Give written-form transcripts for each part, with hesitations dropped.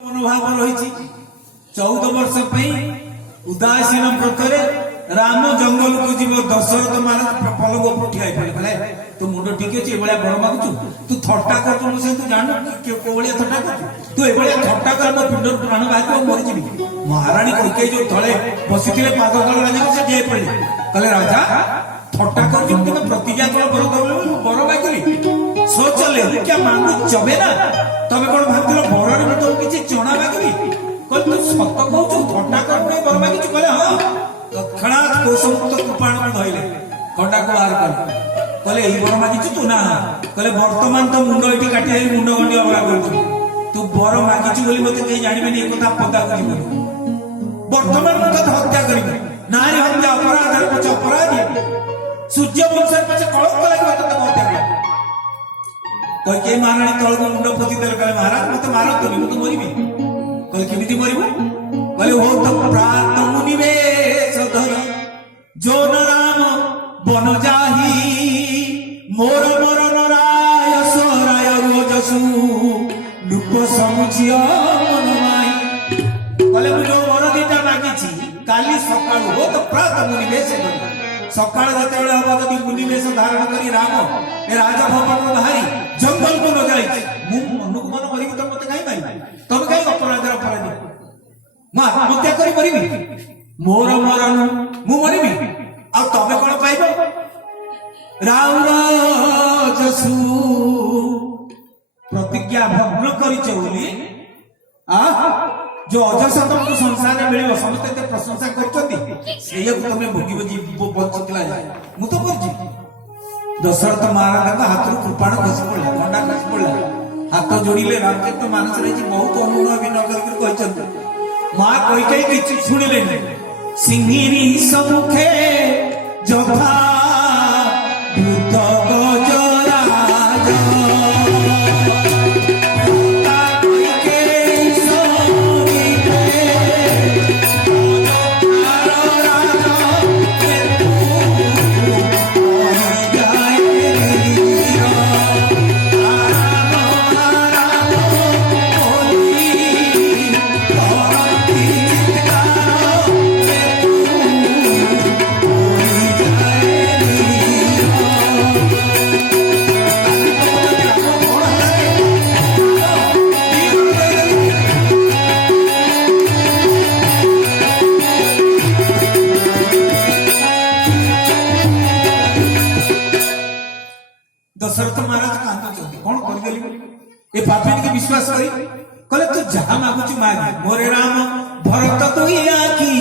मनोभाव रही 14 वर्ष उदासीन व्रतरे राम जंगल को जीव दशरथ महाराज पलंग उपर ठिया पड़े तू मुंड ठीक अच्छे ये बर मागुचु तू थट्टा कर तू जान कोलिया थट्टा कर तू ये थट्टा कर मो पिंड प्राण बाहर मरीजी महाराणी कैकेयी जो तले बसी पाद तले राजा से ठिया पड़े कहले राजा थट्टा कर तुम प्रतिज्ञा तल बर मागिली सोचले क्या मांगू चबे ना तबे कौन भाग बर में तुम किसी चना मागिबी कल तू सत कहू थट्टा कर बर मागिचु कहले हाँ तत्क्षणात कोशमुक्त कृपाण को धइले खंडा को बाहर कर कहले एही बर मागिचु तू ना कहले वर्तमान तो मुंड एठी काटी देई मुंड गंडी अबरा कर तू बर मागिचु बोली मते केही जानिबेनी ए कथा पता करिबो वर्तमान मते हत्या करिबे नारी हत्या अपराध पछ अपराधी सूर्य वंशर पछ कलंक लागबो तते हत्या कर कोई के महाराणी तळ मुंड पोती देले कहले महाराज मते मारतुनी मु तो मरिबी कहले केमिति मरिबो कहले हो तो प्रात मुनिवेश धरी जो न राम बन जाही मोर मरण राय सोराय रोजसु लुक समुचिय मन माई कहले मु जो वर दीटा मागिछि काली सकाळ हो तो प्रात मुनिवेश धरी सकाळ जतेबेले हबो जदि मुनिवेश धारण करी राम ए राजभवन बाहरी जंगल को न जाई मु मनुक मन मरिबि तो मते काई पाई तब काई अपराधर अपराधी मु आत्महत्या करी परिबि मोर मरण मु मरिबि आ तबे कोन पाइबो राजसु प्रतिज्ञा भग्न करिछ बोली आ जो अजसा तुमको संसार में मिले समस्त प्रशंसा करछंती सेय तुमे भोगिबो जीव बंचतला मु तो करजी दशरथ महाराज का हाथ कृपाण खसी पड़ा खंडा खसी पड़ा हाथ जोड़िले रामचंद्र मानस रही बहुत अनुन अभिनय करके कहछंती मां कैकेयी किछि सुनिले सिंहिनी सम्मुखे जथा भूत गजराज दशरथ महाराज कांदुचंती कौन करदेली ए पापिन के विश्वास करी कहले तू जहां मागुची माग मोरे राम भरत तुई आखी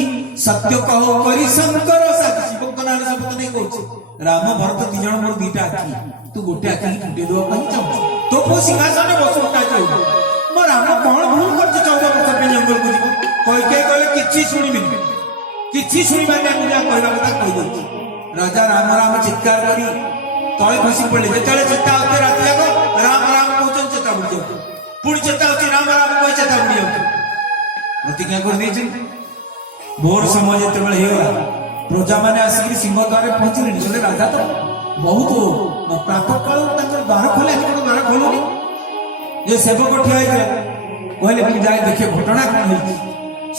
सत्य कहो करी शंकर साथी शिव को नाम शब्द नहीं कहूची राम भरत दी जण मोर दीटा आखी तू गोटे आखी टुटे दो कहि चाहू तो पो सिंहासन बसुटा चाहू मो राम कौन भूल करछ 14 वर्ष पे जंगल को जीव कोई के कहले किछि सुनिबा के मुझे कहबा कथा कहि दउची राजा राम राम चित्कार करी तले खसी पड़े जेतले चेता होते रात जाको राम राम कहउछन चेता बुझ जाऊ पुणी चेता होची राम राम कहि चेता बुझ जाऊ प्रतिज्ञा कर देछि भोर समय जेतबेले हेला प्रजा माने आसी सिंह द्वार पहुंचले निले राजा तो बहुत प्रातः काल तकर द्वार खोले कोनो द्वार खोलुनी जे सेवक ठिया आइले कहले कि जाय देखे घटना कोन होई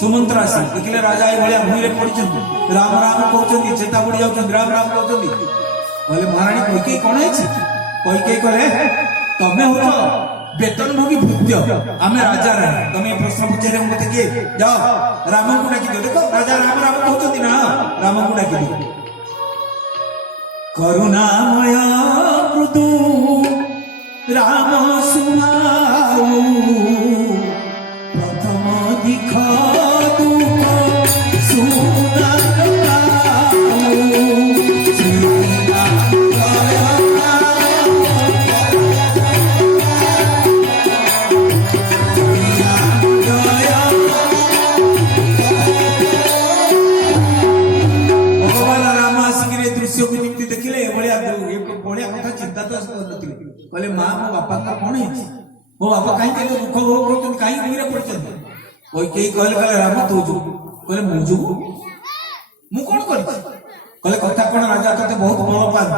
सुमंत्र आसी देखले राजा ए भलिया भूइरे पडिछन राम राम कहउछन चेता बुझ जाउछन राम राम कहउछन बोले महारानी कैकेयी कौन है कैकेयी कहले तमे हो वेतन भोगी भृत्य आमे राजा रहे तमे प्रश्न पचारे मते के जाओ राम को डाकी दो देखो राजा राम राम कहउछंती ना राम को डाकी दो करुणामय मृदु राम सुमाऊ प्रथम दिख दुख सुना कहले मां मो बापा का कौन है मो बापा कहीं के दुख भोग करछन कहीं भूरे पड़छन कोई केही कहले राम तू जो कहले मु जो मु कोन करछ कहले कथा कोन राजा तते बहुत बड़ पान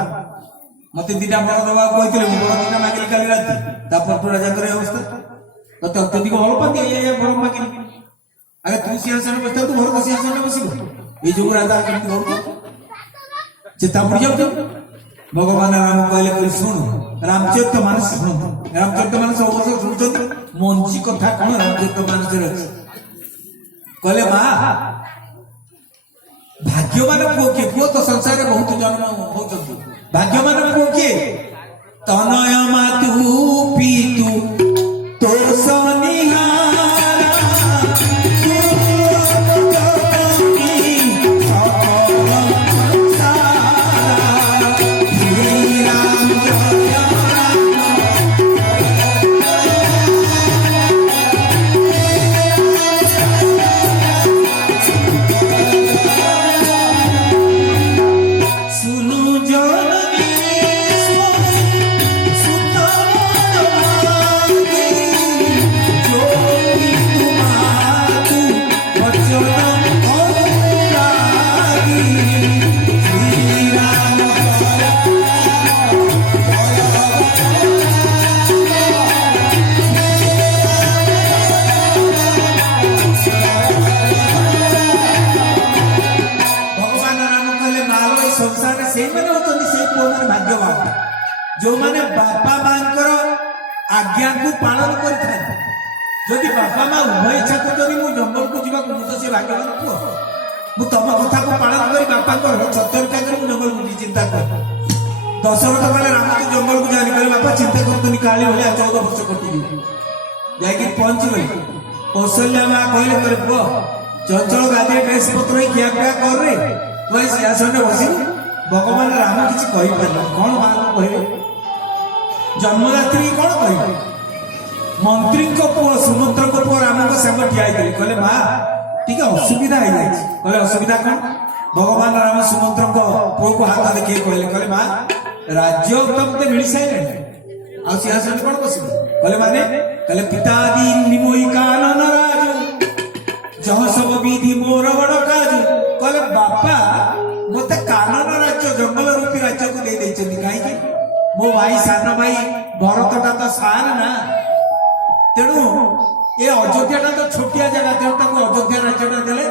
मते दिना बड़ दबा कहितले मु बड़ दिना मागिल काली रात ता पर राजा करे अवस्था ତତେ ଅତ୍ୟଧିକ ଭଲ ପାଆନ୍ତି ଏଇଆ ଭଲ ମାଗିନି। ଆରେ ତୁ ସିଂହାସନ ବସିଥାଉ ତୁ ଭରତ ସିଂହାସନରେ ବସିବୁ। ଏଇ ଯୋଉ ରାଜା କେମିତି କରୁଛୁ ଚିତା ପଡି ଯାଉଛୁ। ଭଗବାନ ରାମ କହିଲେ କହିଲେ ଶୁଣୁ ରାମଚରିତ ମାନସ ଶୁଣନ୍ତୁ। ରାମଚରିତ ମାନସ ଅବଶ୍ୟ ଶୁଣୁଛନ୍ତି ମଞ୍ଜି କଥା କଣ ରାମଚରିତ ମାନସରେ ଅଛି। କହିଲେ ମା ଭାଗ୍ୟମାନ ପୁଅ କିଏ? ପୁଅ ତ ସଂସାରରେ ବହୁତ ଜନ୍ମ ହଉଛନ୍ତି। ଭାଗ୍ୟମାନ ପୁଅ କିଏ? ତନୟ ମାତୁ ପିତୁ ତୋଷ ନିହାରା ଯୋଉମାନେ ବାପା ମାଙ୍କର ଆଜ୍ଞାକୁ ପାଳନ କରିଥାନ୍ତି। ଯଦି ବାପା ମା ଉଭୟ ଇଚ୍ଛା କରୁଛନ୍ତି ମୁଁ ଜଙ୍ଗଲକୁ ଯିବାକୁ ମୁଁ ତ ସେ ଭାଗ୍ୟବାନ ପୁଅ। ମୁଁ ତମ କଥାକୁ ପାଳନ କରି ବାପାଙ୍କର ସତ୍ୟରକ୍ଷା କରି ମୁଁ ଜଙ୍ଗଲକୁ ଯିବି ଚିନ୍ତା କର। ଦଶରଥ କହିଲେ ରାମ ତୁ ଜଙ୍ଗଲକୁ ଯାଆନି। କହିଲେ ବାପା ଚିନ୍ତା କରୁଛନ୍ତି କାଳି ଭଳିଆ 14 ବର୍ଷ କଟିଯିବ। ଯାଇକି ପହଞ୍ଚିଗଲେ କୌଶଲ୍ୟା ମା କହିଲେ କହିଲେ ପୁଅ ଚଞ୍ଚଳ ଗାଦିରେ ଡ୍ରେସ ପତ୍ର ହେଇ ଖିଆ ପିଆ କରରେ କହି ସିଂହାସନରେ ବସିବୁ। ଭଗବାନ ରାମ କିଛି କହିପାରିଲେ କଣ ମାଙ୍କୁ କହିବେ? ଜନ୍ମଦାତ୍ରୀ କଣ କହିବେ? ମନ୍ତ୍ରୀଙ୍କ ପୁଅ ସୁମନ୍ତ୍ରଙ୍କ ପୁଅ ରାମଙ୍କ ସାଙ୍ଗ ଠିଆ ହେଇଥିଲେ। କହିଲେ ମା ଟିକେ ଅସୁବିଧା ହେଇଯାଇଛି। କହିଲେ ଅସୁବିଧା କଣ? ଭଗବାନ ରାମ ସୁମନ୍ତ୍ରଙ୍କ ପୁଅକୁ ହାତ ଦେଖେଇ କହିଲେ କହିଲେ ମା ରାଜ୍ୟ ତ ମତେ ମିଳିସାରିଲାଣି ଆଉ ସିଂହାସନ କଣ ବସିବ? କହିଲେ ମାନେ? କହିଲେ ପିତାଦି ନିମୋଇ କାନନ ରାଜୁ ଜହ ସବୁ ବିଧି ମୋର ବଡ କାଜୁ। କହିଲେ ବାପା ମତେ କାନନ ରାଜ୍ୟ ଜଙ୍ଗଲ ରୂପୀ ରାଜ୍ୟକୁ ଦେଇ ଦେଇଛନ୍ତି। କାହିଁକି? ମୋ ଭାଇ ସାନ ଭାଇ ଭରତଟା ତ ସାନ ନା, ତେଣୁ ଏ ଅଯୋଧ୍ୟାଟା ତ ଛୋଟିଆ ଜାଗା, ତେଣୁ ତାକୁ ଅଯୋଧ୍ୟା ରାଜ୍ୟଟା ଦେଲେ।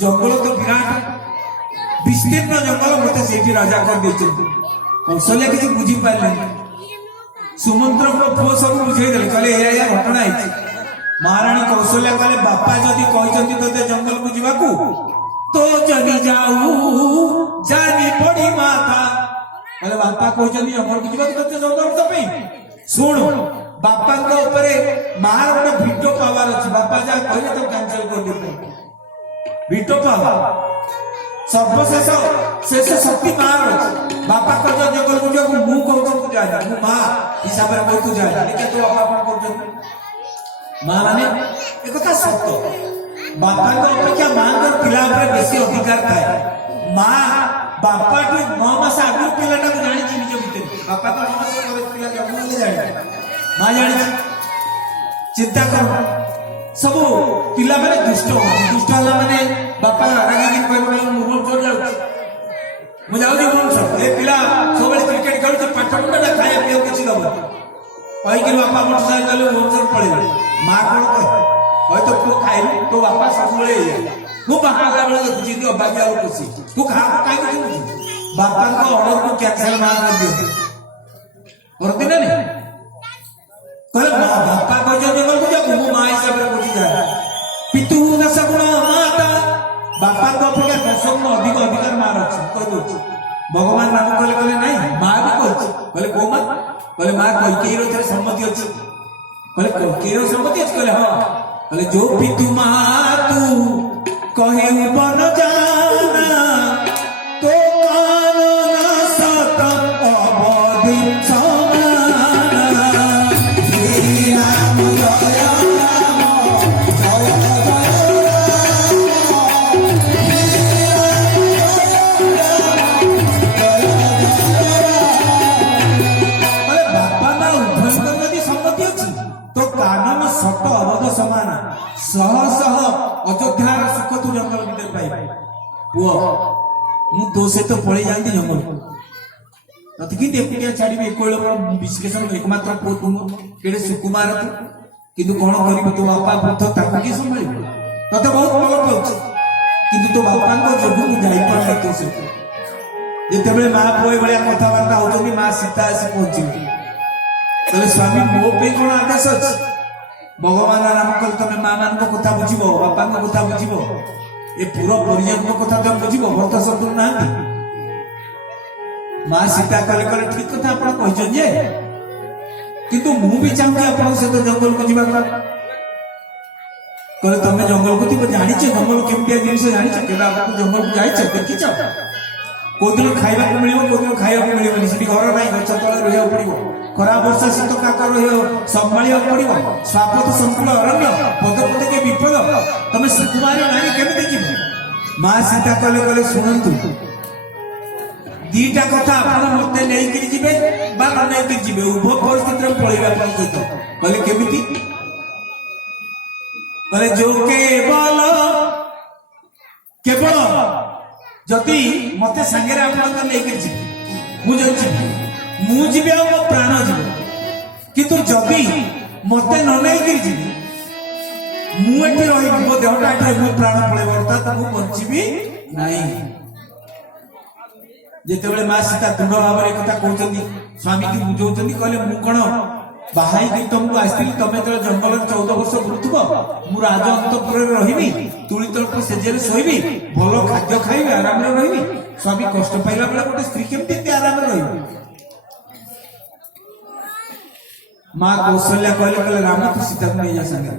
ଜଙ୍ଗଲ ତ ବିରାଟ ବିସ୍ତୀର୍ଣ୍ଣ ଜଙ୍ଗଲ, ମତେ ସେଇଠି ରାଜା କରିଦେଇଛନ୍ତି। କୌଶଲ୍ୟା କିଛି ବୁଝିପାରିଲେନି। ସୁମନ୍ତ୍ରଙ୍କ ପୁଅ ସବୁ ବୁଝେଇଦେଲେ। କହିଲେ ଏଇଆ ଘଟଣା ହେଇଛି। ମହାରାଣୀ କୌଶଲ୍ୟା କହିଲେ ବାପା ଯଦି କହିଛନ୍ତି ତତେ ଜଙ୍ଗଲକୁ ଯିବାକୁ तो जनी जाऊ जानी पड़ी माता। कहले बापा कहते अमर को जीवा तो जंगल पे शुण बापा मार गोटे भिटो पावर अच्छे। बापा जहाँ कहले तो कैंसल कर दे भिटो पावर सर्वशेष शेष शक्ति मार अच्छे। बापा कह जंगल को जीवा मु कहूँ जाए मु माँ हिसाब से कहू जाए देखा तो बापा कौन कर माँ मैंने एक सत्य बापा अपेक्षा माँ पिला बेसी अधिकार थाए। माँ बापा 9 मास आगु पिलाटा को जानी निज भितर बापा तो 9 मास पिला जन्म जाए माँ जानी चिंता कर सब पिला माने दुष्ट होला माने बापा रागागी कहबो मुंह चोर जाउ मु जाउजी बोल ए पिला सब क्रिकेट खेलु पाठ पढ़ा खाया पियो किछि दबो कहि कि बापा मोटरसाइकिल चले मुंह चोर पड़े माँ कोन कहे तो तू खाई तो बापा सब मु बाहर बेले देखुची तू अबाजिया खुशी तू खा कहीं बापा ऑर्डर को कैंसिल मार दियो करते ना नहीं कहले बापा कह जंगल को जा मु मां हिसाब रे बुझी जाए पितु दश गुण माता बापा को अपेक्षा 10 गुण अधिक अधिकार मार अछि कह दो भगवान राम कहले कहले नहीं मां भी कहछि कहले को मां कहले मां कई रो तेरे सम्मति अछि कहले कई रो सम्मति अछि कहले हां कहले जो पितु मातु कहे बन जाना तो कानन सत अवधि समाना। श्री राम जय राम जय बापा माँ उभयंकर यदि सम्मति अच्छी तो कानन सत अवध समाना सह सह अयोध्यार सुख तू जंगल भीतर पाई पुओ मु तो से तो पड़े जाती जंगल तत कि एकुटिया छाड़ी एकोल विश्लेषण एकमात्र पुओ तुम केड़े सुकुमार तू किंतु कौन कर तो बापा बुद्ध ताको किए संभाल तते बहुत भल पाऊँ किंतु तो बापा जो जापर तो से जिते माँ पुए भाया कथबार्ता होती माँ सीता आसी पहुंची कहले स्वामी मो पे कौन आदेश अच्छी भगवान राम कह तुम माँ मान कथा बुझ बापा कथा बुझ ए पूरा परिजन कथा तुम बुझ भरत शत्रु ना माँ सीता कले कले ठीक कथा आप कहते किंतु मु भी चाहूँ आप सहित जंगल को जीवा कहले तुम जंगल को थी जानी जंगल केमिया जिन जानी जंगल को जाइए देखीच कौदिन खाइबा मिल कौदिन खाइबा मिलबनी से घर ना गच तले रहा पड़ो खरा वर्षा शीत काकर संभाड़ा पड़ो स्वाप तो संपूर्ण अरण्य पद पद के विपद तुम सुकुमारी नारी केमी जीव माँ सीता कले कले शुणु दीटा कथा आप मत नहीं जी नहीं जी उभय परिस्थिति पलैया सहित कहले केमी कहले जो केवल जदि मत सांगे मुझे मो प्राण जीव किंतु जदि मत न नहीं जी मुझे रही मो देहटा मो प्राण पड़े अर्थात मुझे बची नहीं जिते माँ सीता दृढ़ भाव में कथा कहते स्वामी की बुझाऊँ कहले मु कौन बाहाई दिन तुमको आसती तुम जो जंगल 14 वर्ष बुलुव मु राज अंतपुर रही तुली तल्प सेजे शोबी भल खाद्य खाइबी आराम रही स्वामी कष्ट पाइला बेले गोटे स्त्री केमती आराम रही माँ कौशल्या कहले कहले राम तू सीता को नहीं जा संगे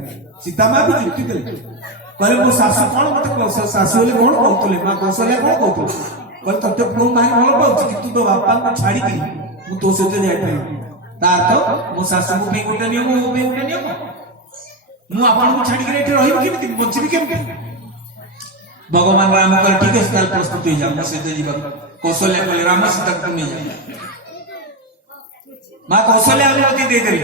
सीता माँ भी जुक्ति देले कहले मो सासू कौन मत सासू बोले कौन कहते माँ कौशल्या कौन कहते कहले तते पुओ माँ भल पाऊँ कि तू तो बापा को छाड़ी मु तो सहित जाइपारि मो शाशु को गोटे नियम मो गोटे नियम मु आपको छाड़ी रही बची केमती भगवान राम कह ठीक है प्रस्तुत हो जाओ सहित जीवा कौशल्या कहले राम सीता को नहीं जाए माँ कौशल्या अनुमति देदेले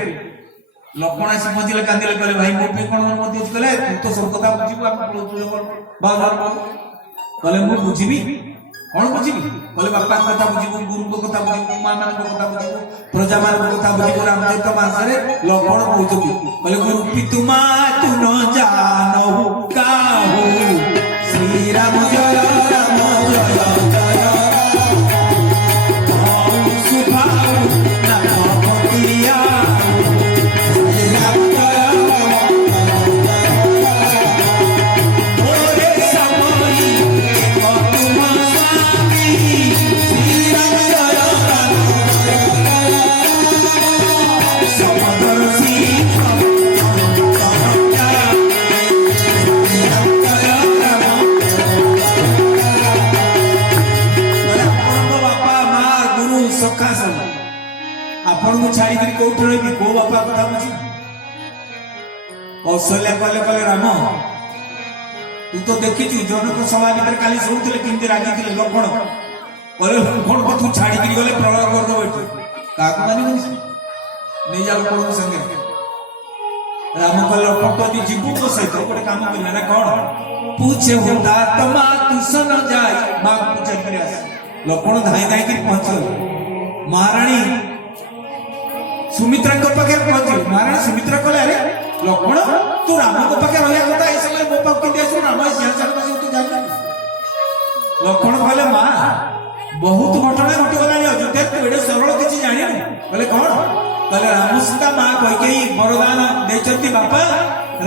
लक्ष्मण आसी पहुंचले कांदिले कहले भाई मो पे कौन अनुमति अछि कहले तू तो सब कथा बुझिबू आप कहले मु बुझिबी कौन बुझिबी कहले बापा कथा बुझिबू गुरु कथा बुझिबू माँ मान कथा बुझिबू प्रजा मान कथा बुझिबू रामचरित मानसरे लक्ष्मण कहउछथि कहले गुरु पितुमा तू न जानहु काहू श्री राम जय राम जय जय राम सुभाऊ ना भक्तिया श्री राम जय ओरे समई तुम स्वामी श्री राम जय समदर्शी सखा सब आपण को छाड़ी करी कोठ रही को बापा कथा बुझी कौशल्या कहले कहले राम तू तो देखिछु जनक सभा भीतर काली सुनुଥିଲେ किंती रागी थिले लक्ष्मण कहले लक्ष्मण को तू छाड़ी करी गले प्रलय कर दो बैठ काको मानी नहीं जा लक्ष्मण संगे राम कहले लक्ष्मण तो जी जीवु तो सहित गोटे काम करले ना कोन पूछे होता तमा तू सन जाय मां पूछे करे आस लक्ष्मण धाई धाई के पहुंचल महाराणी सुमित्रा को पाखे पहुंचल महाराणी सुमित्रा कहले अरे लक्ष्मण तू राम को पाखे रहया कथा ए समय मो पाख के देसु राम सिंहासन बसी तू जान लक्ष्मण कहले मां बहुत घटना घटी गलानी अयोध्या तू एडे सरल किछि जानि कहले कोन कहले राम सीता मां कहि कहि वरदान देचंती बापा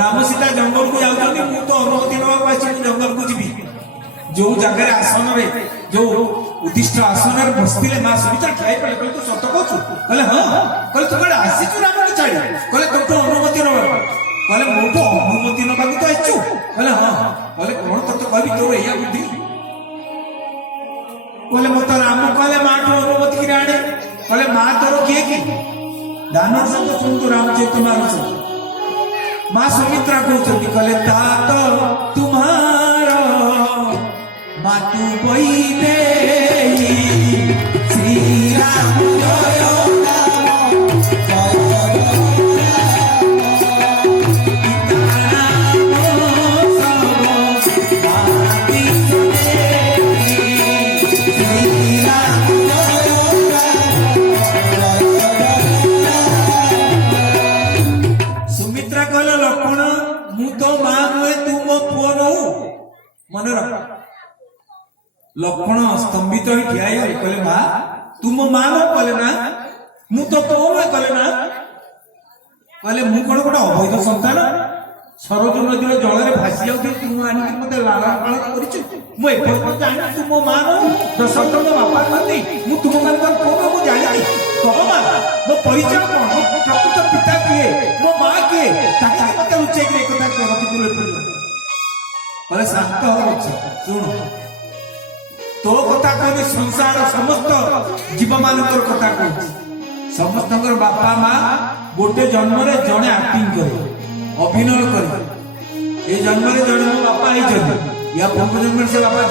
राम सीता जंगल को जाउछंती मु तो अनुमति नवा पाछि जंगल को जीवी जो जगह आसन रे जो उद्दिष्ट आसन रे बसतिले मां सुमित्रा खाई पड़े कहले तू सत कहछु कहले हां कहले तू कड़े आसी छु राम को छाड़ी कहले तो अनुमति नवा कहले मो तो अनुमति नवा को तो आइछु कहले हां कहले कोन तत कहबी तोर एया बुद्धि कहले मो तो राम कहले मां तो अनुमति कि आणे कहले मां तोर किए की दानव शब्द सुन तो राम जे तुम्हारा सब मां सुमित्रा कहछथि कहले ता तो तुम्हारा मातु बई दे श्री राम जय सुमित्रा मन रख लक्ष्मण स्तंभित हो ठिया कहले माँ तू मो माँ न कहले ना मु तो कहले ना कहले मु कौन गोटे अवैध संतान सरोज नदी जल में भासी जाऊँ तू आनिक मत लालन पालन कर जानी तू मो माँ नो दशरथ बापा कहती मु तुम मान कौन मु जानी कह माँ मो परिचय कौन मो प्रकृत पिता किए मो माँ किए मत लुचे कथा कह शांत हो शुण तो कथा कहनी संसार समस्त जीव मान कथा कह समस्त बापा माँ गोटे जन्म जड़े आक्टिंग करे अभिनय करे जन्म जड़े मो बापा या पूर्व जन्म से बापा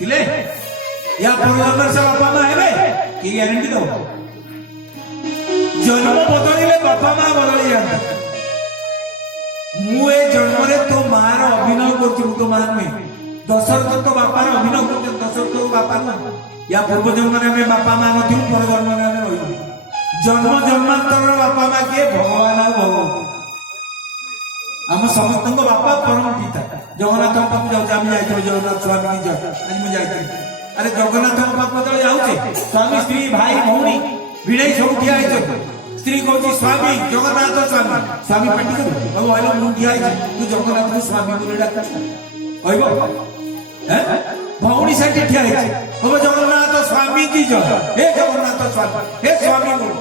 थिले या पूर्व जन्म से बापा माँ है कि ग्यारंटी दो जन्म बदलिले बापा माँ बदली जाता मु जन्म तो मार अभिनय कर तो मां नुहे दशरथ तो बापार अभिनय कर दशरथ तो बापा नुहे या पूर्व जन्म में बापा माँ नु पर जन्म में रही जन्म जन्मांतर बापा माँ किए भगवान आ भगवती आम समस्त बापा परम पिता जगन्नाथ पाक जाऊ जगन्नाथ स्वामी की जय आज मुझे अरे जगन्नाथ पाक जाऊे स्वामी स्त्री भाई भौणी भिड़े सब ठिया स्त्री कहूँ स्वामी जगन्नाथ स्वामी स्वामी पाटी कर कहल मु ठिया तू जगन्नाथ को स्वामी बोले डाक भौणी साथी ठिया कह जगन्नाथ स्वामी की जय हे जगन्नाथ स्वामी हे स्वामी बोल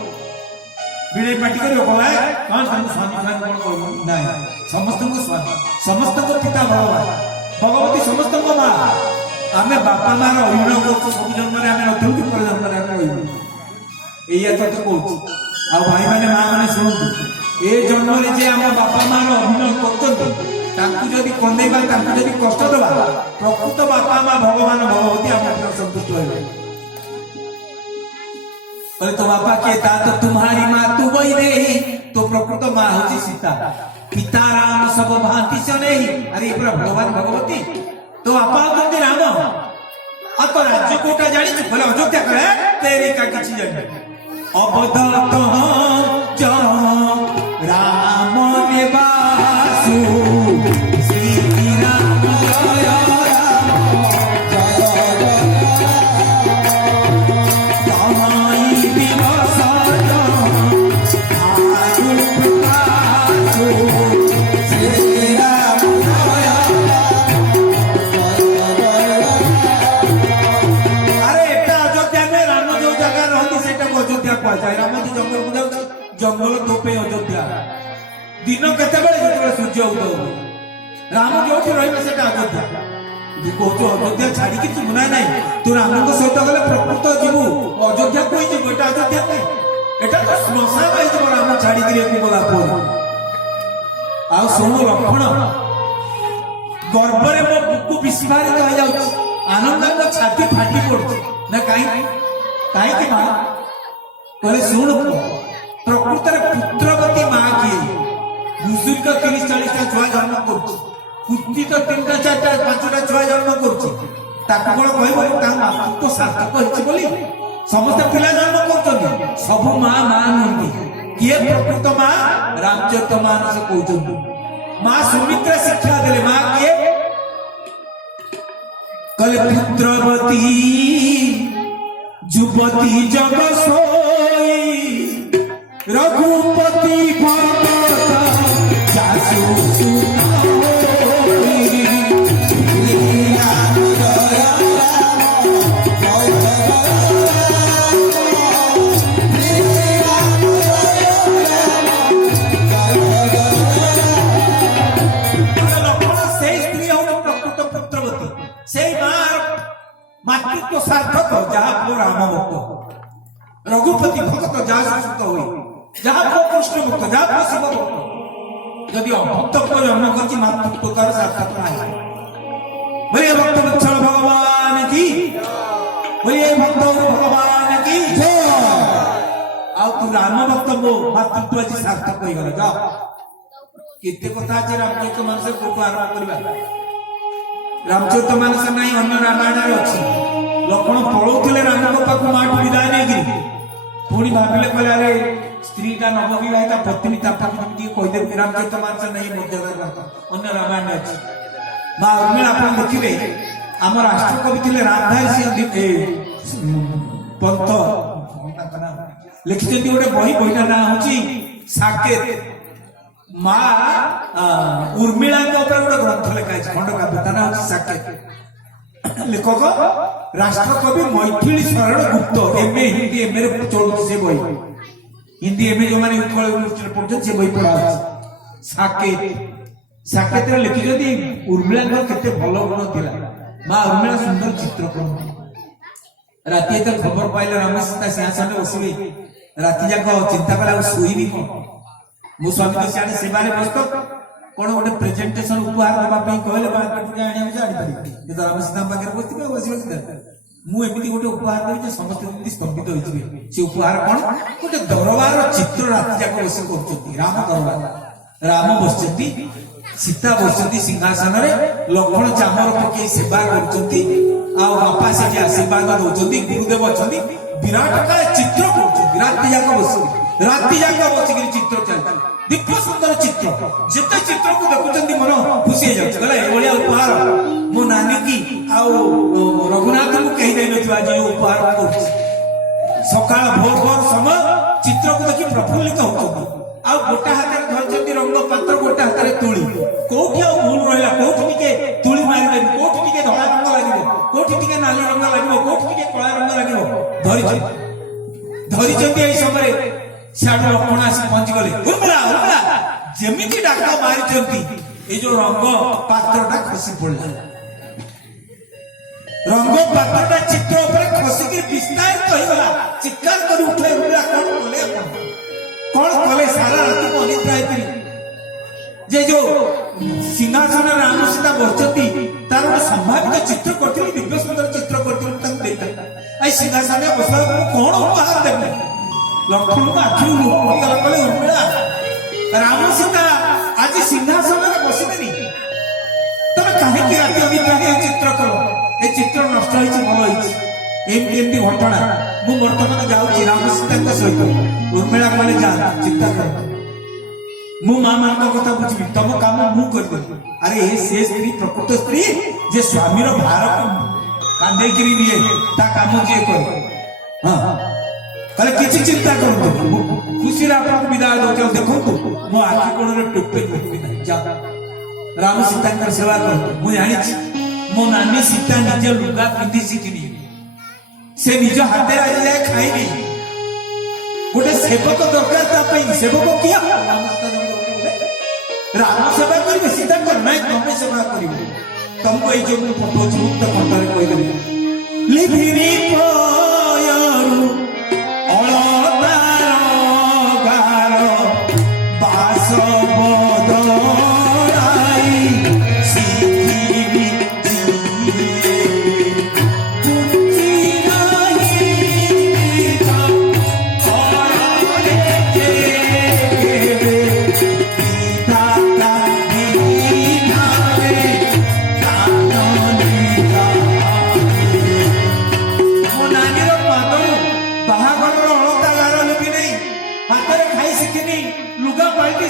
भिड़े पाटी कर स्वामी स्वामी कौन ना समस्त स्वामी समस्त पिता भगवान भगवती समस्त माँ आम बापा मार अभिनय कर सब जन्म नथु पर जन्म या तो कहूँ आ भाई मैंने माँ मैंने शुणु ए जन्म जे आम बापा मार अभिनय कर कंदेबा कष्ट दबा प्रकृत बापा माँ भगवान भगवती आम संतुष्ट हो तो बापा के तो तुम्हारी माँ तू वही नहीं तो प्रकृत माँ होती सीता पिता राम सब भांति से नहीं अरे भगवान भगवती तो बापा होते राम और तो राज्य कोटा जानी बोले अयोध्या करे तेरी का किसी जाने अवध तो राम निवासु श्री राम जय जंगल तोपे अयोध्या दिन केते सूर्य उदय राम जो रही अयोध्या कहू अयोध्या छाड़ी कि जीवना ना तू राम सहित गले प्रकृत जीवु अयोध्या को ही जीव एटा अयोध्या नहीं एटा तो श्मशान हो राम छाड़ी गला आ शुणु लक्ष्मण गर्भरे मो बुकु विस्फारित हो जाउछ आनंद मो छाती फाटी पड़छ ना कहीं मां कहले शुण प्रकृत पुत्रवती माँ किए बुजुर्ग 30-40 छुआ जन्म कुर्ती तो 3-4-5टा छुआ जन्म कर मातृत्व सार्थक होती समस्त पिला जन्म कर सब माँ माँ नुहति किए प्रकृत माँ रामचरित मानस कहते माँ सुमित्रा शिक्षा देले माँ किए कल पुत्रवती युवती जग सोई रघुपति मातृत्व सार्थक जहाँ राम भक्त रघुपति भक्त जहाँ सुत हुई जहाँ कृष्ण भक्त जहाँ शिव भक्त यदि अभक्त को जन्म कर मातृत्व तार सार्थक ना बोलिए भक्त वत्सल भगवान की बोलिए भक्त भगवान की आ तू राम भक्त मो मातृत्व आज सार्थक हो गला जाओ केते कथा आज रामचरित मानस को आरंभ करबा रामचरित मानस नहीं अन्य रामायण अच्छी लक्ष्मण पलौले राम पाक माठ विदाय नहीं पुणी भाविले कहले अरे स्त्रीटा नवविवाहिता पत्नी कहीदेवी रामचरित मानस नहीं मर्यादा अन्य रामायण अच्छी ମା ଉର୍ମିଳା ଆପଣ ଦେଖିବେ ଆମ ରାଷ୍ଟ୍ରକବି ଥିଲେ ରାମଧାରୀ ସିଂହ ପନ୍ଥ ଲେଖିଛନ୍ତି ଗୋଟେ ବହିଟା ନାଁ ହଉଛି ସାକେତ। ମା ଉର୍ମିଳାଙ୍କ ଉପରେ ଗୋଟେ ଗ୍ରନ୍ଥ ଲେଖା ହେଇଛି ଖଣ୍ଡକାବ୍ୟ, ତା ନାଁ ହଉଛି ସାକେତ। ଲେଖକ ରାଷ୍ଟ୍ରକବି ମୈଥିଳି ଶରଣ ଗୁପ୍ତ, ଏମଏ ହିନ୍ଦୀ ଏମଏ ରେ ଚଳୁଛି ସେ ବହି। ହିନ୍ଦୀ ଏମଏ ଯୋଉମାନେ ଉତ୍କଳ ୟୁନିଭର୍ସିଟିରେ ପଢୁଛନ୍ତି ସେ ବହି ପଢା ହଉଛି। ସାକେତ ସାକେତରେ ଲେଖିଛନ୍ତି ଉର୍ମିଳାଙ୍କର କେତେ ଭଲ ଗୁଣ ଥିଲା। ମା ଉର୍ମିଳା ସୁନ୍ଦର ଚିତ୍ର କରନ୍ତି। ରାତି ଏତେ ଖବର ପାଇଲେ ରାମ ସୀତା ସିଂହାସନରେ ବସିବେ, ରାତି ଯାକ ଚିନ୍ତା କଲେ ଆଉ ଶୋଇବି କଣ। ମୋ ସ୍ୱାମୀ ତ ସିଆଡେ ସେବାରେ ବ୍ୟସ୍ତ, କଣ ଗୋଟେ ପ୍ରେଜେଣ୍ଟେସନ ଉପହାର ଦେବା ପାଇଁ କହିଲେ ମାର୍କେଟକୁ ଆଣିବାକୁ ଜାଣିପାରିବି, କିନ୍ତୁ ରାମ ସୀତାଙ୍କ ପାଖରେ ବସିଥିବେ ଆଉ ବସିବେ ସିଧା। ମୁଁ ଏମିତି ଗୋଟେ ଉପହାର ଦେବି ଯେ ସମସ୍ତେ ଏମିତି ସ୍ତମ୍ଭିତ ହୋଇଯିବେ। ସେ ଉପହାର କଣ? ଗୋଟେ ଦରବାର ଚିତ୍ର ରାତି ଯାକ ବସି କରୁଛନ୍ତି। ରାମ ଦରବାର, ରାମ ବସିଛନ୍ତି, ସୀତା ବସିଛନ୍ତି ସିଂହାସନରେ, ଲକ୍ଷ୍ମଣ ଚାମର ପକେଇ ସେବା କରୁଛନ୍ତି, ଆଉ ବାପା ସେଠି ଆଶୀର୍ବାଦ ଦଉଛନ୍ତି, ଗୁରୁଦେବ ଅଛନ୍ତି, ବିରାଟ କାଳ ଚିତ୍ର କରୁଛନ୍ତି ରାତି ଯାକ ବସିକି। ରାତି ଯାକ ବସିକିରି ଚିତ୍ର ଚାଲିଛି, ଦିବ୍ୟ ସୁନ୍ଦର ଚିତ୍ର। ଯେତେ ଚିତ୍ରକୁ ଦେଖୁଛନ୍ତି ମନ ଖୁସି ହେଇଯାଉଛି। କହିଲେ ଏଭଳିଆ ଉପହାର ମୋ ନାନୀ କି ଆଉ ରଘୁନାଥଙ୍କୁ କେହି ଦେଇନଥିବ ଆଜି ଏ ଉପହାର କରୁଛି। ସକାଳ ଭୋର ଭୋର ସମୟ ଚିତ୍ରକୁ ଦେଖି ପ୍ରଫୁଲ୍ଲିତ ହଉଛନ୍ତି। ଆଉ ଗୋଟା ହାତରେ ଧରିଛନ୍ତି ରଙ୍ଗ ପାତ୍ର, ଗୋଟା ହାତରେ ତୁଳି। କୋଉଠି ଆଉ ଭୁଲ ରହିଲା? କୋଉଠି ଟିକେ ତୁଳି ମାରିଦେବି, କୋଉଠି ଟିକେ ଧଳା ରଙ୍ଗ ଲାଗିବ, କୋଉଠି ଟିକେ ନାଲି ରଙ୍ଗ ଲାଗିବ, କୋଉଠି ଟିକେ କଳା ରଙ୍ଗ ଲାଗିବ, ଧରିଛନ୍ତି। ଏଇ ସମୟରେ ସିଆଡୁ ଲକ୍ଷ୍ମଣ ଆସି ପହଞ୍ଚିଗଲେ। ଉର୍ମିଳା ଉର୍ମିଳା ଯେମିତି ଡାକ ମାରିଛନ୍ତି, ଏଇ ଯୋଉ ରଙ୍ଗ ପାତ୍ରଟା ଖସି ପଡିଲା। ରଙ୍ଗ ପାତ୍ରଟା ଚିତ୍ର ଉପରେ ଖସିକି ବିସ୍ତାରିତ ହେଇଗଲା। ଚିତ୍କାର କରି ଉଠେ ଉର୍ମିଳା, କଣ କଲେ ଆପଣ? କଣ କଲେ? ସାରା ରାତି ଅନିଦ୍ରା ହେଇଥିଲି। ଯେ ଯୋଉ ସିଂହାସନରେ ରାମ ସୀତା ବସିଛନ୍ତି, ତାର ଗୋଟେ ସମ୍ଭାବିତ ଚିତ୍ର କରିଥିଲି, ଦିବ୍ୟ ସୁନ୍ଦର ଚିତ୍ର କରିଥିଲି, ତାଙ୍କୁ ଦେଇଥିଲି। ଏଇ ସିଂହାସନରେ ବସିଲା ମୁଁ କଣ ଉପହାର ଦେବି? ଲକ୍ଷ୍ମଣଙ୍କ ଆଖିରୁ ଲୁହ ପଡ଼ିଗଲା। କହିଲେ ଉର୍ମିଳା, ରାମ ସୀତା ଆଜି ସିଂହାସନରେ ବସିବେନି, ତମେ କାହିଁକି ରାତି ଅନିଦ୍ରା ଏ ଚିତ୍ର କଲ? ଏ ଚିତ୍ର ନଷ୍ଟ ହେଇଛି, ଭଲ ହେଇଛି। ଏମିତି ଏମିତି ଘଟଣା। ମୁଁ ବର୍ତ୍ତମାନ ଯାଉଛି ରାମ ସୀତାଙ୍କ ସହିତ। ଉର୍ମିଳା କହିଲେ ଯା, ଚିନ୍ତା କର, ମୁଁ ମା ମାନଙ୍କ କଥା ବୁଝିବି, ତମ କାମ ମୁଁ କରିଦେବି। ଆରେ ସେ ସ୍ତ୍ରୀ ପ୍ରକୃତ ସ୍ତ୍ରୀ ଯେ ସ୍ୱାମୀର ଭାରକୁ କାନ୍ଧେଇକିରି ନିଏ, ତା କାମ ଯିଏ କରେ। ହଁ, ତାହେଲେ କିଛି ଚିନ୍ତା କରନ୍ତୁ, ଖୁସିରେ ଆପଣଙ୍କୁ ବିଦାୟ ଦଉଛି। ଆଉ ଦେଖନ୍ତୁ ମୋ ଆଖି କୋଣରେ ଟୋପେ ଟୋପେ ନାହିଁ। ଯା ରାମ ସୀତାଙ୍କର ସେବା କରନ୍ତୁ। ମୁଁ ଜାଣିଛି ମୋ ନାନୀ ସୀତା ନିଜ ଲୁଗା ପିନ୍ଧି ଶିଖିନି, ସେ ନିଜ ହାତରେ ଆଜି ଯାଏ ଖାଇନି। ଗୋଟେ ସେବକ ଦରକାର ତା ପାଇଁ। ସେବକ କିଏ? ରାମ ସେବା କରିବେ, ସୀତା କର ନାଇଁ, ତମେ ସେବା କରିବ। ତମକୁ ଏଇ ଯୋଉ ପଠଉଛି ମୁକ୍ତ କଣ୍ଠରେ କହିଦେବି, ଲିଭିରି ପୟରୁ ଅଳତାର ଗାର ବାସବଦଳାଇ ଶିଖିବି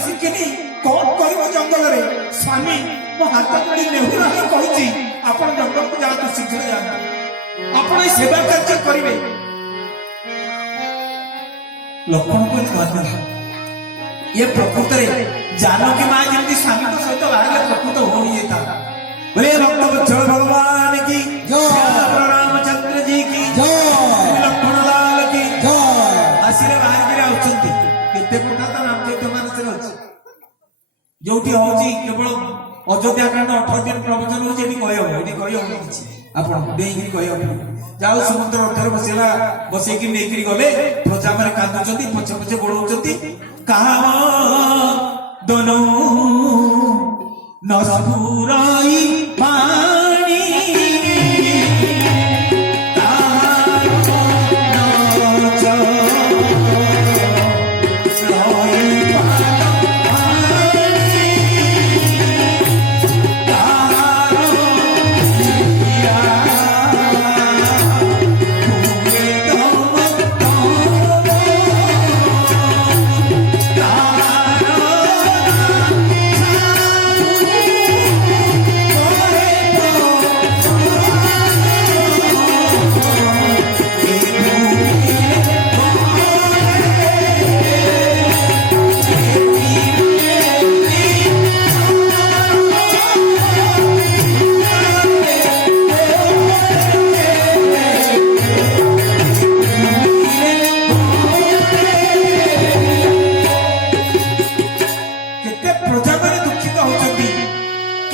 ଶିଖିନି। କଣ କରିବ ଜଙ୍ଗଲରେ? ସ୍ୱାମୀ ମୋ ହାତ ଯୋଡ଼ି ନେହୁରା କହିଛି, ଆପଣ ଜଙ୍ଗଲକୁ ଯାଆନ୍ତୁ, ଶୀଘ୍ର ଯାଆନ୍ତୁ, ଆପଣ ଏଇ ସେବା କାର୍ଯ୍ୟ କରିବେ। ଲକ୍ଷ୍ମଣ କହିଲେ ଇଏ ପ୍ରକୃତରେ ଜାନକୀ ମା ଯେମିତି ସ୍ୱାମୀଙ୍କ ସହିତ ବାହାରିଲେ ପ୍ରକୃତ ଭଉଣୀ ହେଇଥା। ବୋଲେ ଭକ୍ତବତ୍ସଳ ଭଗବାନ କି ରାମଚନ୍ଦ୍ର ଜି କି ଲକ୍ଷ୍ମଣ ଲାଲ କି ଆସିଲେ ବାହାରିକିରି ଆସୁଛନ୍ତି। କେତେ କଥା ତ ରାମଚରିତ ମାନସରେ ଅଛି। ଯୋଉଠି ହଉଛି କେବଳ ଅଯୋଧ୍ୟା କାଣ୍ଡ 18 ଦିନ ପ୍ରବଚନ ହଉଛି, ଏଠି କହିହବ, ଏଠି କହିହବନି କିଛି। ଆପଣ ଦେଇକିରି କହିହବନି। ଯାଉ ସମୁଦ୍ର ରଥରେ ବସେଇଲା, ବସେଇକି ନେଇକିରି ଗଲେ, ପ୍ରଜାମାନେ କାନ୍ଦୁଛନ୍ତି, ପଛେ ପଛେ ଗୋଳଉଛନ୍ତି। କାହା ଦନୁ ନସ୍ଫୁରାଇ ପାଣି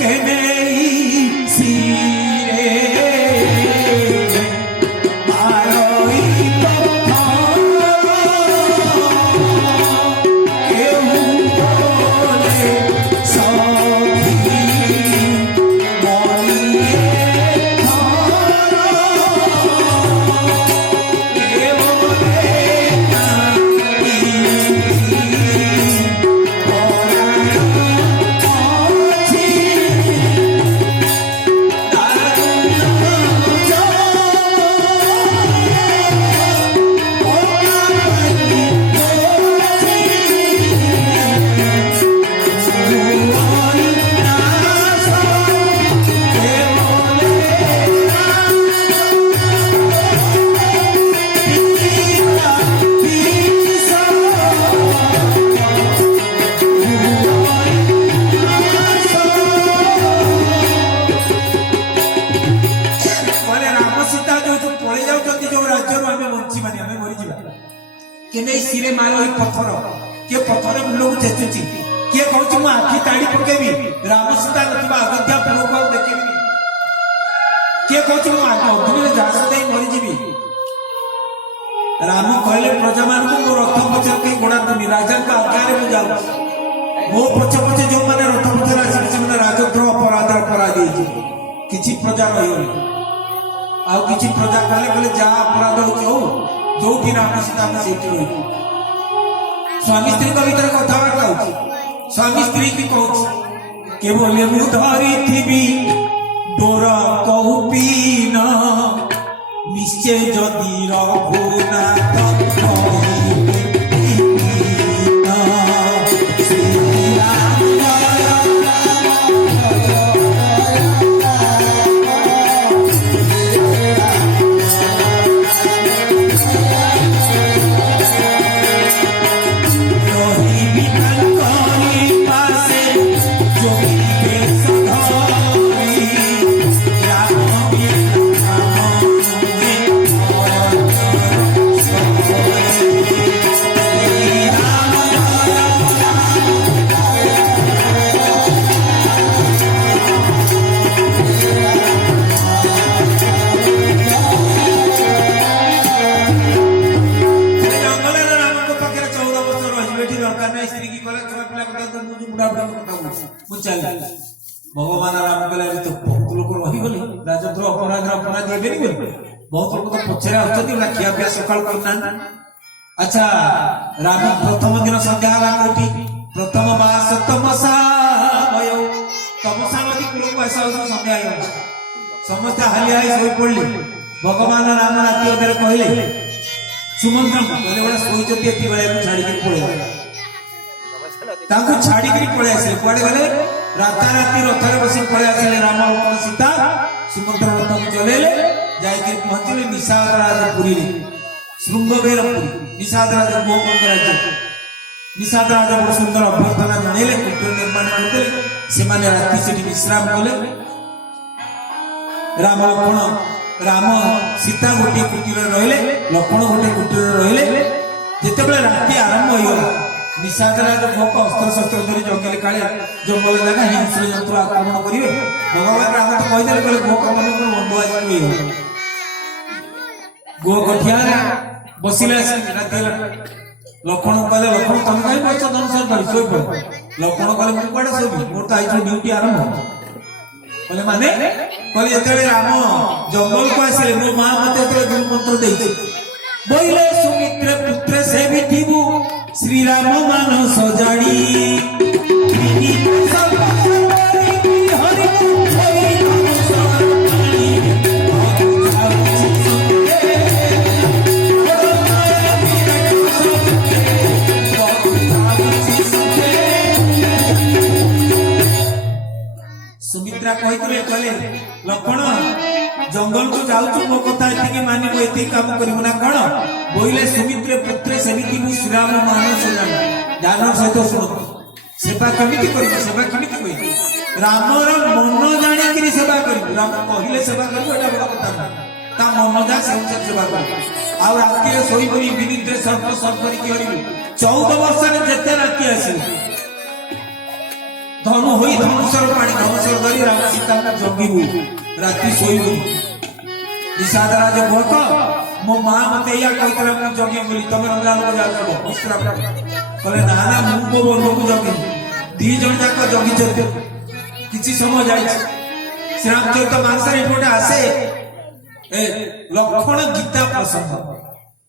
केने सिरे मारोई सिरे मारो पत्थर किए पत्थर मुंड को चेचुची किए कहूँ मु आखि ताड़ी पकेबी राम सीता नथिबा अयोध्या पुर को देखेबी किए कहूँ मु अग्नि में झांस दे मरीजी राम कहले प्रजा मान को रथ पछे कहीं गोड़ातुनी राजा का आज्ञा मु जाऊँ मो पछे पछे जो मैंने रथ पछे आसे राजद्रोह अपराध अपराधी किसी प्रजा रही आउ किसी प्रजा कहले जहाँ अपराध हो जो राम सीता में सेठी रही स्वामी स्त्री का भीतर कथबार्ता हो स्वामी स्त्री की कहूँ के बोले मु धरी थी डोर कौपीन निश्चय जदि रघुनाथ भगवान राम कहले तो बहुत लोग रहीगले राजद्रोह अपराध अपराधी हेबे बहुत लोग तो पछरे आछथि खिया पिया सकाल करना अच्छा राम प्रथम दिन संध्या कोठी प्रथम मास तमसा भयो तमसा नदी कुल पैसा संध्या समस्त हालिया सोई पड़ले भगवान राम राति अधर कहले सुमंत्र कहले बड़ा सोईचती एति बेले छाड़ी के पळे ताको छाड़ी के पळे आसे कुआडे गले राताराति रथरे बसी पळे आसे राम और सीता सुमंत्र रथ को चलेले जाई पहुंचले निषाद राजपुरी श्रृंगबेरपुरी निषाद राज गोकुल राज्य निषाद राजा बड़ सुंदर अभ्यर्थना जणेले कुटीर निर्माण करते से माने राति सेठी विश्राम कले राम लक्ष्मण राम सीता गोटे कुटीर रहिले लक्ष्मण गोटे कुटीर रहिले जेतेबेले राति आरंभ होइगला निषाद राज भोक अस्त्र शस्त्र धरी जंगल काले जंगल जगह हिंस्र जंतु आक्रमण करिवे भगवान राम तो कहिदेले कहले भोक मन को बंधु आसी गो कठिया बसिले राति लक्ष्मण कहले लक्ष्मण तुम कहीं बस धनुष धरी सोई पड़ लक्ष्मण कहले मु कोडे सोबी मोर तो आइछ ड्यूटी आरंभ कहले माने कहले जेतेबेले राम जंगल को आसिले मो मां मते जेतेबेले गुरु मंत्र देइछ बोइले सुमित्र पुत्र से भी थीबु श्री राम मान सजाड़ी सुमित्रा कहले लक्ष्मण जंगल को जाऊँ मो कथा एति मानिबो एति काम करिबो ना कण बोइले सुमित्र पुत्र सेमिति श्री राम मान सजाड़ी ध्यान सहित सुन सेवा केमिति करिबो सेवा केमिति कहि रामर मन जानि कि सेवा करिबो राम कहिले सेवा करिबो एटा बड़ कथा ता मन जा सेवा करिबो आ राति रे सोई परि विनिद्र सर्प सर्प करि करिबो 14 वर्ष रे जते राति आसी धनु होई धनुषर पानी धनुषर धरी ତାକୁ ଜଗିବୁ ରାତି ଶୋଇବୁ ନିଷାଦ ରାଜ ଗୋକ ମୋ ମା ମତେ ଏଇଆ କହିଥିଲା ମୁଁ ଜଗିବି ବୋଲି ତମେ ଅଲଗା ଲୋକ ଯାଉଛ ବିଶ୍ରାମ କହିଲେ ନା ନା ମୁଁ ମୋ ବନ୍ଧୁକୁ ଜଗିବି ଦି ଜଣ ଯାକ ଜଗିଛନ୍ତି କିଛି ସମୟ ଯାଇଛି ଶ୍ରୀରାମଚରିତ ମାନସରେ ଏପଟେ ଆସେ ଏ ଲକ୍ଷ୍ମଣ ଗୀତା ପ୍ରସଙ୍ଗ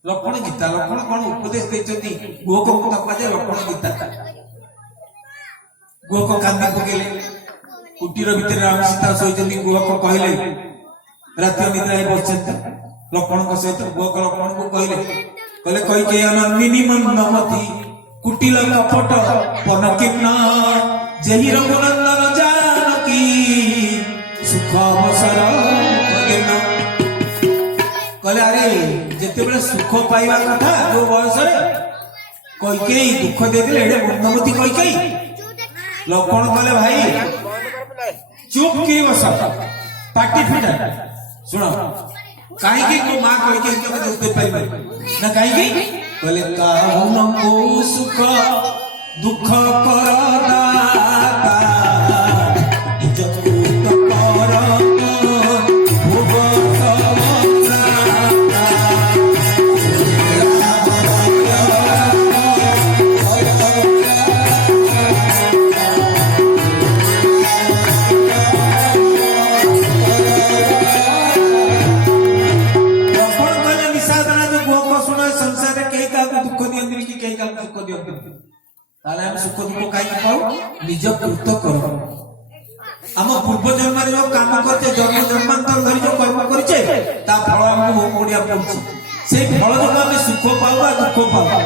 ଲକ୍ଷ୍ମଣ ଗୀତା ଲକ୍ଷ୍ମଣ କଣ ଉପଦେଶ ଦେଇଛନ୍ତି ଗୋକଙ୍କୁ ତାକୁ କୁହାଯାଏ ଲକ୍ଷ୍ମଣ ଗୀତା ଗୋକ କାନ୍ଦି ପକେଇଲେ କୁଟୀର ଭିତରେ ରାମ ସୀତା ଶୋଇଛନ୍ତି ଗୋକ କହିଲେ ରାତି ନିଦ୍ରାରେ ବସିଛନ୍ତି ଲକ୍ଷ୍ମଣଙ୍କ ସହିତ ଗୋକ ଲକ୍ଷ୍ମଣଙ୍କୁ କହିଲେ କୈକେୟୀ ନନ୍ଦିନୀ ମନ୍ଦମତି କୁଟିଲ କପଟ ପନକିନ୍ନ ଯେହି ରଘୁନନ୍ଦନ ଜାନକୀ ସୁଖ ଅବସର କହିଲେ ଆରେ ଯେତେବେଳେ ସୁଖ ପାଇବା କଥା ଯୋଉ ବୟସରେ କୈକେୟୀ ଦୁଃଖ ଦେଇଥିଲେ ଏଡେ ମନ୍ଦମତି କୈକେୟୀ ଲକ୍ଷ୍ମଣ କହିଲେ ଭାଇ ଚୁପ୍ କି ବସ ପାଟି ଫିଟା ଶୁଣ କାହିଁକି ମୋ ମା କୈକେୟୀ ତମେ ଦୋଷ ଦେଇପାରିବ ନା କାହିଁକି କହିଲେ କାହୁନଙ୍କୁ ସୁଖ ଦୁଃଖ କର ଦାତା ନିଜକୁ ତ କର ଭୋଗ ताले हम सुख दुख काई पाऊ निज कृत कर्म आम पूर्व जन्म रे जो काम करते जन्म जन्मांतर धरि जो कर्म करछे ता फल हमको बहुत बढ़िया पड़छ से फल जो हम सुख पाऊ आ दुख पाऊ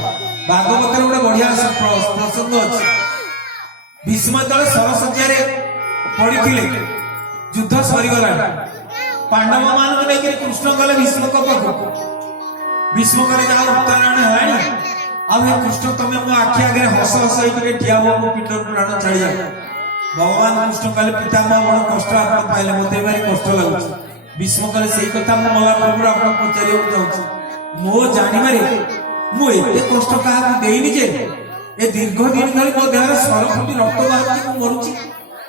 भागवत रे गोटे बढ़िया प्रसंग अछि भीष्म दल सरसज्या रे पड़िथिले युद्ध सरी गला पांडव मान को लेके कृष्ण गले भीष्म को पाखो भीष्म करे जा उत्तरायण है अब ये कृष्ण तमे मो आखि आगे हस हस होइके ठिया हो मो पिंडर प्राण चली जा भगवान कृष्ण कहले पितामह बड़ कष्ट आपण पाइले मते भारी कष्ट लागुछ भीष्म कहले सेही कथा मो मला प्रभु आपण पचारियो चाहूछी मो जानि मारे मो एते कष्ट का देइनी जे ए दीर्घ दिन धरि मो देहर सर फुटी रक्त बाहर मो मरुची